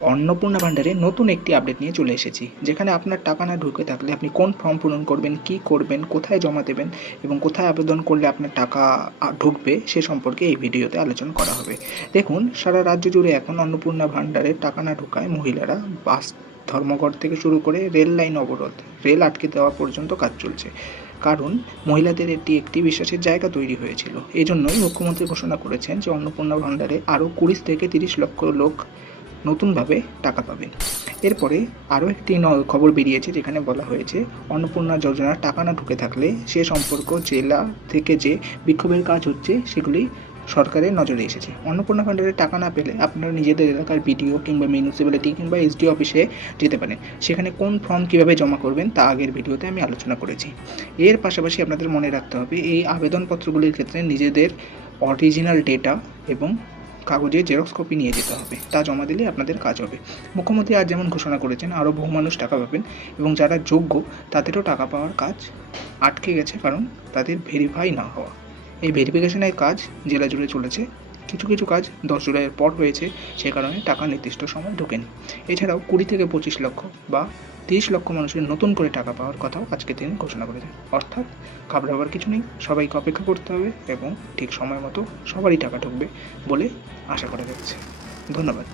অন্নপূর্ণা ভান্ডারে নতুন একটি আপডেট নিয়ে চলে এসেছি, যেখানে আপনার টাকা না ঢুকে থাকলে আপনি কোন ফর্ম পূরণ করবেন, কি করবেন, কোথায় জমা দেবেন এবং কোথায় আবেদন করলে আপনার টাকা ঢুকবে সে সম্পর্কে এই ভিডিওতে আলোচনা করা হবে। দেখুন, সারা রাজ্য জুড়ে এখন অন্নপূর্ণা ভান্ডারে টাকা না ঢোকায় মহিলারা বাস, ধর্মঘট থেকে শুরু করে রেল লাইন অবরোধ, রেল আটকে দেওয়া পর্যন্ত কাজ চলছে। কারণ মহিলাদের এটি একটি বিশ্বাসের জায়গা তৈরি হয়েছিল। এই জন্যই মুখ্যমন্ত্রী ঘোষণা করেছেন যে অন্নপূর্ণা ভান্ডারে আরও 20 থেকে 30 লক্ষ লোক নতুনভাবে টাকা পাবেন। এরপরে আরও একটি খবর বেরিয়েছে, যেখানে বলা হয়েছে অন্নপূর্ণা যোজনার টাকা না ঢুকে থাকলে সে সম্পর্ক জেলা থেকে যে বিক্ষোভের কাজ হচ্ছে সেগুলি সরকারের নজরে এসেছে। অন্নপূর্ণা ভান্ডারের টাকা না পেলে আপনারা নিজেদের এলাকার বিডিও কিংবা মিউনিসিপ্যালিটি কিংবা এসডি অফিসে যেতে পারেন। সেখানে কোন ফর্ম কীভাবে জমা করবেন তা আগের ভিডিওতে আমি আলোচনা করেছি। এর পাশাপাশি আপনাদের মনে রাখতে হবে, এই আবেদনপত্রগুলির ক্ষেত্রে নিজেদের অরিজিনাল ডেটা এবং কাগজে জেরক্স কপি নিয়ে যেতে হবে, তা জমা দিলে আপনাদের কাজ হবে। মুখ্যমন্ত্রী আজ যেমন ঘোষণা করেছেন আরও বহু মানুষ টাকা পাবেন এবং যারা যোগ্য তাদেরও টাকা পাওয়ার কাজ আটকে গেছে, কারণ তাদের ভেরিফাই না হওয়া। এই ভেরিফিকেশনের কাজ জেলা জুড়ে চলেছে। কিছু কিছু কাজ 10 জুলাইয়ের পর হয়েছে, সে কারণে টাকা নির্দিষ্ট সময় ঢোকেনি। এছাড়াও 20 থেকে 25 লক্ষ বা 30 লক্ষ মানুষের নতুন করে টাকা পাওয়ার কথাও আজকে তিনি ঘোষণা করেছেন। অর্থাৎ ঘাবড়াবার কিছু নেই, সবাইকে অপেক্ষা করতে হবে এবং ঠিক সময় মতো সবারই টাকা ঢুকবে বলে আশা করা যাচ্ছে। ধন্যবাদ।